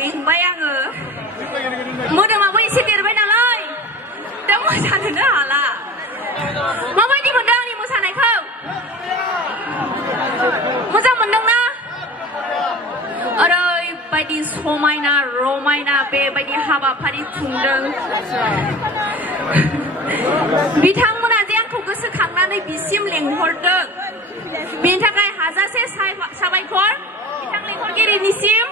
मेंबाय आङो मोदोमाबो एसे देरबाय नालाय दा मोसानोनो हाला माबायदि मोनदों आंनि मोसानायखौ मोजां मोनदोंना ओरैबायदि समायना रमायना बेबायदि हाबाफारि खुंदों बिथांमोना जे आंखौ गोसोखांनानै बिसिम लेंहरदों बेनि थाखाय हाजासे साबायखर बिथां लेंहरगिरिनिसिम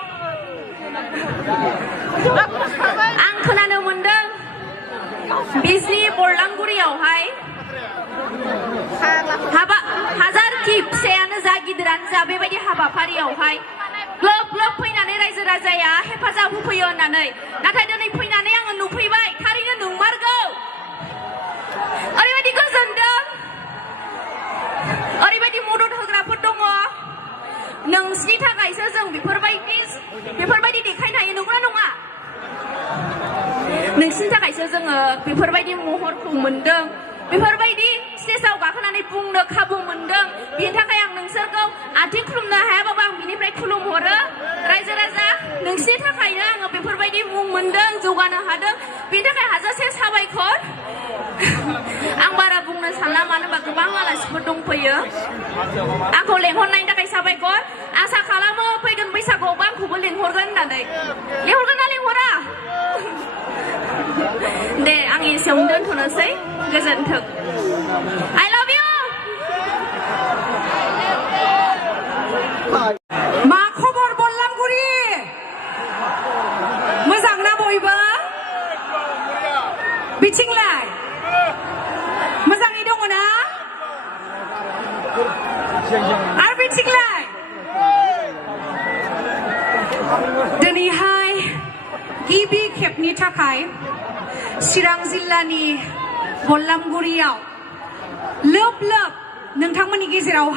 आं खोनानो मोनदों बिजनि बरलांगुरियावहाय हाजारखि फिसायानो जा गिदिरानो जा बेबायदि हाबाफारियावहाय ग्लोब ग्लोब फैनानै रायजो राजाया हेफाजाब होफैयो होननानै नाथाय दिनै फैनानै आङो नुफैबाय थारैनो नंमारगौ ओरैबायदि गोजोनदों ओरैबायदि मदद होग्राफोर दङ नोंसिनि थाखायसो जों बेफोरबायदि देखायनो हायो नंगौना नङा नोंसिनि थाखायसो जोङो बेफोरबायदि महरखौ मोनदों बेफोरबायदि स्टेजाव गाखोनानै बुंनो खाबु मोनदों बेनि थाखाय आं नोंसोरखौ आथिं खुलुमनो हायाबाबो आं बिनिफ्राय खुलुमहरो रायजो राजा नोंसिनि थाखायनो आङो बेफोरबायदि मुं मोनदों जौगानो हादों बेनि थाखाय हाजासे साबायखर आं बारा बुंनो सानला मानो होनबा गोबां आलासिफोर दंफैयो आंखौ लेंहरनायनि थाखाय साबायखर आसा खालामो फैगोन बैसागुआवबो आंखौबो लेंहरगोन होननानै लेंहरगोन ना लेंहरा दे आं एसेयावनो दोनथ'नोसै गोजोन्थों I love you मा खबर बरलांगुरि मोजां ना बयबो बिथिंलाय मोजाङै दङ ना आरो बिथिंलाय दिनैहाय गिबि खेबनि थाखाय चिरां जिल्लानि बरलांगुरियाव लोब लोब नोंथांमोननि गेजेराव